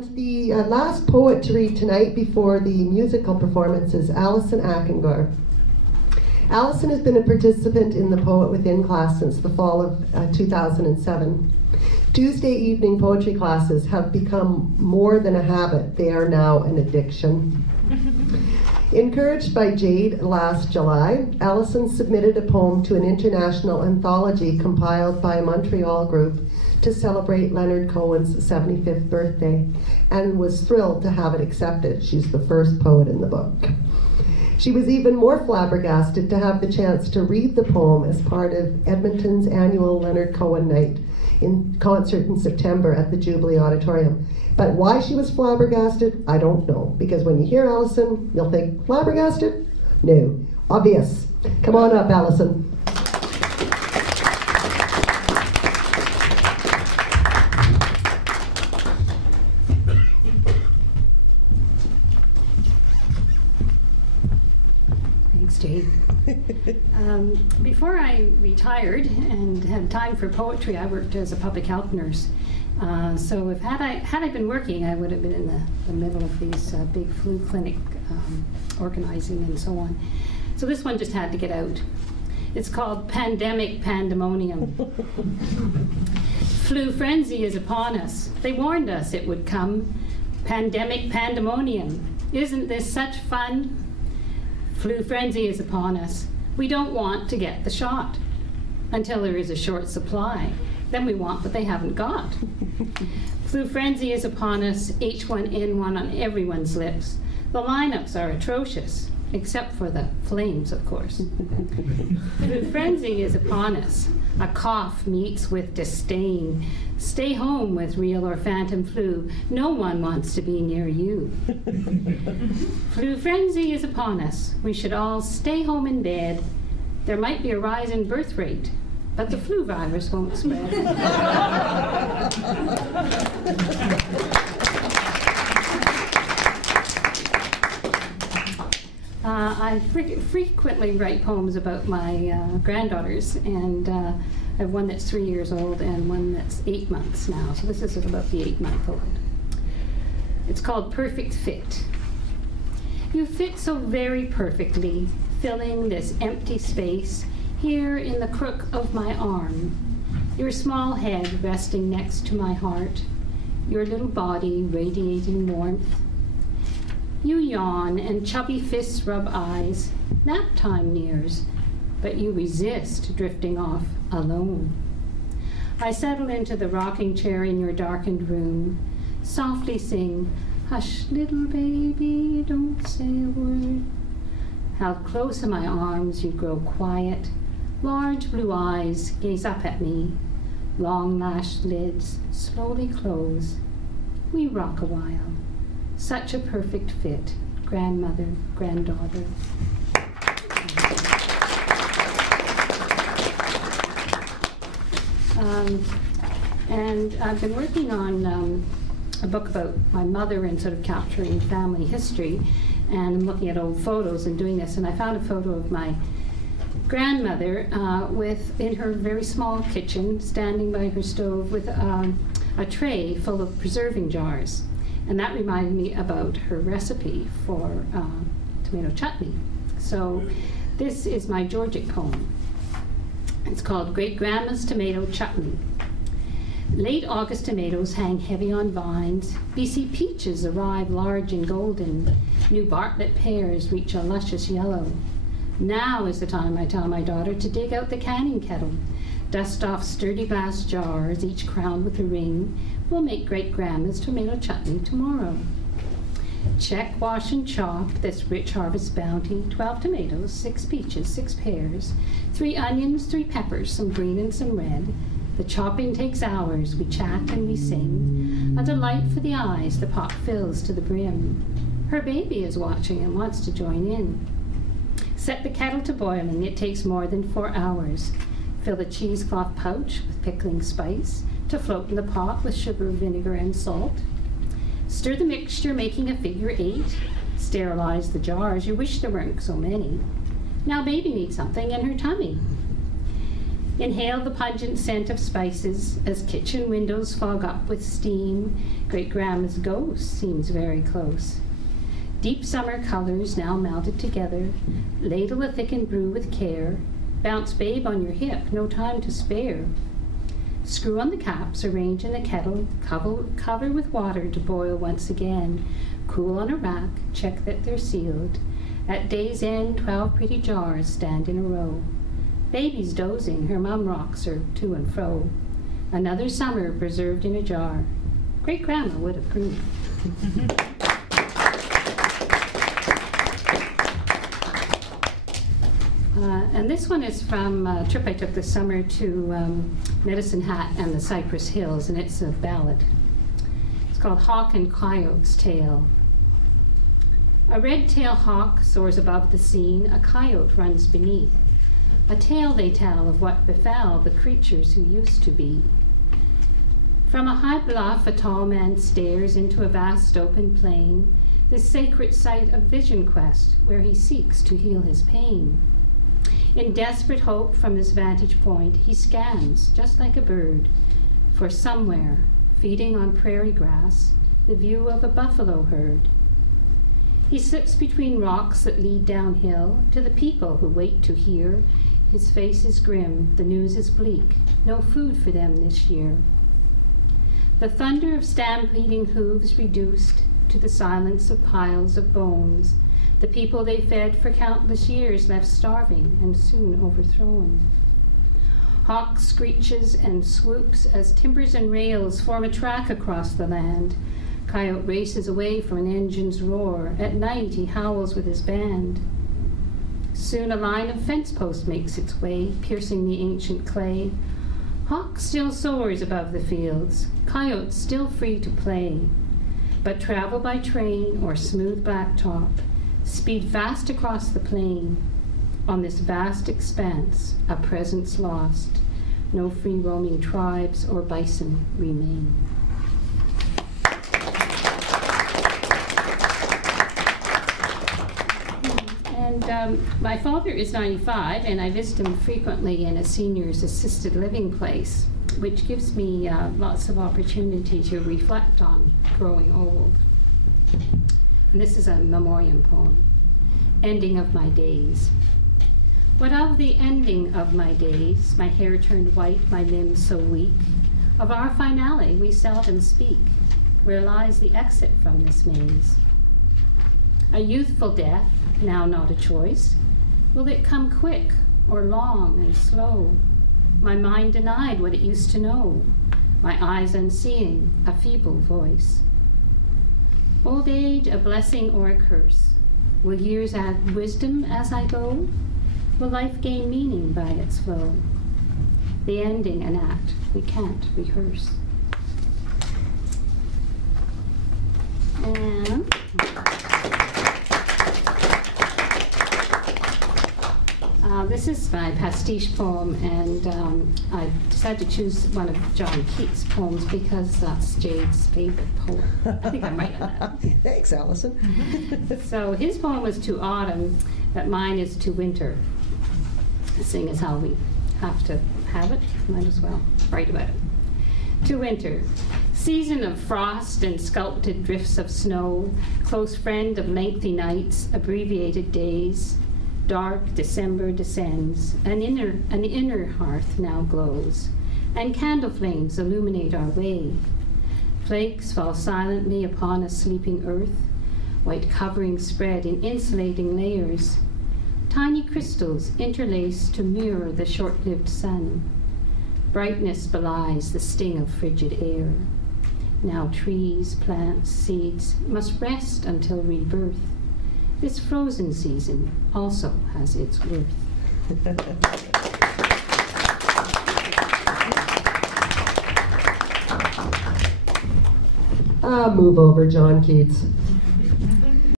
And the last poet to read tonight before the musical performance is Alison Achengar. Alison has been a participant in the Poet Within class since the fall of 2007. Tuesday evening poetry classes have become more than a habit. They are now an addiction. Encouraged by Jade last July, Alison submitted a poem to an international anthology compiled by a Montreal group to celebrate Leonard Cohen's 75th birthday, and was thrilled to have it accepted. She's the first poet in the book. She was even more flabbergasted to have the chance to read the poem as part of Edmonton's annual Leonard Cohen Night in concert in September at the Jubilee Auditorium. But why she was flabbergasted, I don't know, because when you hear Alison, you'll think, flabbergasted? No, obvious. Come on up, Alison. Thanks, Jade. Before I retired and had time for poetry, I worked as a public health nurse. So had I been working, I would have been in the middle of these big flu clinic organizing and so on. So this one just had to get out. It's called Pandemic Pandemonium. Flu frenzy is upon us. They warned us it would come. Pandemic pandemonium. Isn't this such fun? Flu frenzy is upon us. We don't want to get the shot until there is a short supply. Then we want what they haven't got. Flu frenzy is upon us, H1N1 on everyone's lips. The lineups are atrocious, except for the flames, of course. Flu frenzy is upon us. A cough meets with disdain. Stay home with real or phantom flu. No one wants to be near you. Flu frenzy is upon us. We should all stay home in bed. There might be a rise in birth rate, but the flu virus won't spread. I frequently write poems about my granddaughters, and I have one that's 3 years old and one that's 8 months now. So this is about the 8-month-old. It's called Perfect Fit. You fit so very perfectly, filling this empty space here in the crook of my arm. Your small head resting next to my heart, your little body radiating warmth. You yawn and chubby fists rub eyes. Nap time nears, but you resist drifting off alone. I settle into the rocking chair in your darkened room, softly sing, hush little baby, don't say a word. Held close in my arms, you grow quiet. Large blue eyes gaze up at me. Long lashed lids slowly close. We rock a while. Such a perfect fit, grandmother, granddaughter. And I've been working on a book about my mother and sort of capturing family history, and I'm looking at old photos and doing this, and I found a photo of my grandmother in her very small kitchen, standing by her stove with a tray full of preserving jars. And that reminded me about her recipe for tomato chutney. So this is my Georgic poem. It's called Great Grandma's Tomato Chutney. Late August tomatoes hang heavy on vines. BC peaches arrive large and golden. New Bartlett pears reach a luscious yellow. Now is the time, I tell my daughter, to dig out the canning kettle. Dust off sturdy glass jars, each crowned with a ring. We'll make Great Grandma's tomato chutney tomorrow. Check, wash, and chop this rich harvest bounty. 12 tomatoes, 6 peaches, 6 pears, 3 onions, 3 peppers, some green and some red. The chopping takes hours, we chat and we sing. A delight for the eyes, the pot fills to the brim. Her baby is watching and wants to join in. Set the kettle to boiling, it takes more than 4 hours. Fill the cheesecloth pouch with pickling spice to float in the pot with sugar, vinegar, and salt. Stir the mixture, making a figure 8. Sterilize the jars, you wish there weren't so many. Now baby needs something in her tummy. Inhale the pungent scent of spices as kitchen windows fog up with steam. Great-grandma's ghost seems very close. Deep summer colors now melted together. Ladle a thickened brew with care. Bounce babe on your hip, no time to spare. Screw on the caps, arrange in the kettle, cover with water to boil once again. Cool on a rack, check that they're sealed. At day's end, 12 pretty jars stand in a row. Baby's dozing, her mum rocks her to and fro. Another summer preserved in a jar. Great-grandma would approve. And this one is from a trip I took this summer to Medicine Hat and the Cypress Hills, and it's a ballad. It's called Hawk and Coyote's Tale. A red-tailed hawk soars above the scene, a coyote runs beneath. A tale they tell of what befell the creatures who used to be. From a high bluff, a tall man stares into a vast open plain, this sacred site of vision quest where he seeks to heal his pain. In desperate hope from his vantage point, he scans, just like a bird, for somewhere, feeding on prairie grass, the view of a buffalo herd. He slips between rocks that lead downhill to the people who wait to hear. His face is grim, the news is bleak, no food for them this year. The thunder of stampeding hooves reduced to the silence of piles of bones. The people they fed for countless years left starving and soon overthrown. Hawk screeches and swoops as timbers and rails form a track across the land. Coyote races away from an engine's roar. At night he howls with his band. Soon a line of fence posts makes its way, piercing the ancient clay. Hawk still soars above the fields, coyote still free to play. But travel by train or smooth blacktop, speed fast across the plain. On this vast expanse, a presence lost, no free roaming tribes or bison remain. My father is 95, and I visit him frequently in a senior's assisted living place, which gives me lots of opportunity to reflect on growing old. And this is a memoriam poem, Ending of My Days. What of the ending of my days, my hair turned white, my limbs so weak? Of our finale we seldom speak, where lies the exit from this maze? A youthful death, now not a choice. Will it come quick or long and slow? My mind denied what it used to know, my eyes unseeing, a feeble voice. Old age, a blessing or a curse? Will years add wisdom as I go? Will life gain meaning by its flow? The ending an act we can't rehearse. And this is my pastiche poem, and I decided to choose one of John Keats' poems because that's Jade's favorite poem. I think I'm right on that. Thanks, Allison. So his poem was To Autumn, but mine is To Winter. Seeing as how we have to have it, might as well write about it. To winter, season of frost and sculpted drifts of snow, close friend of lengthy nights, abbreviated days. Dark December descends, an inner hearth now glows, and candle flames illuminate our way. Flakes fall silently upon a sleeping earth, white covering spread in insulating layers. Tiny crystals interlace to mirror the short-lived sun. Brightness belies the sting of frigid air. Now trees, plants, seeds must rest until rebirth. This frozen season also has its worth. Move over, John Keats.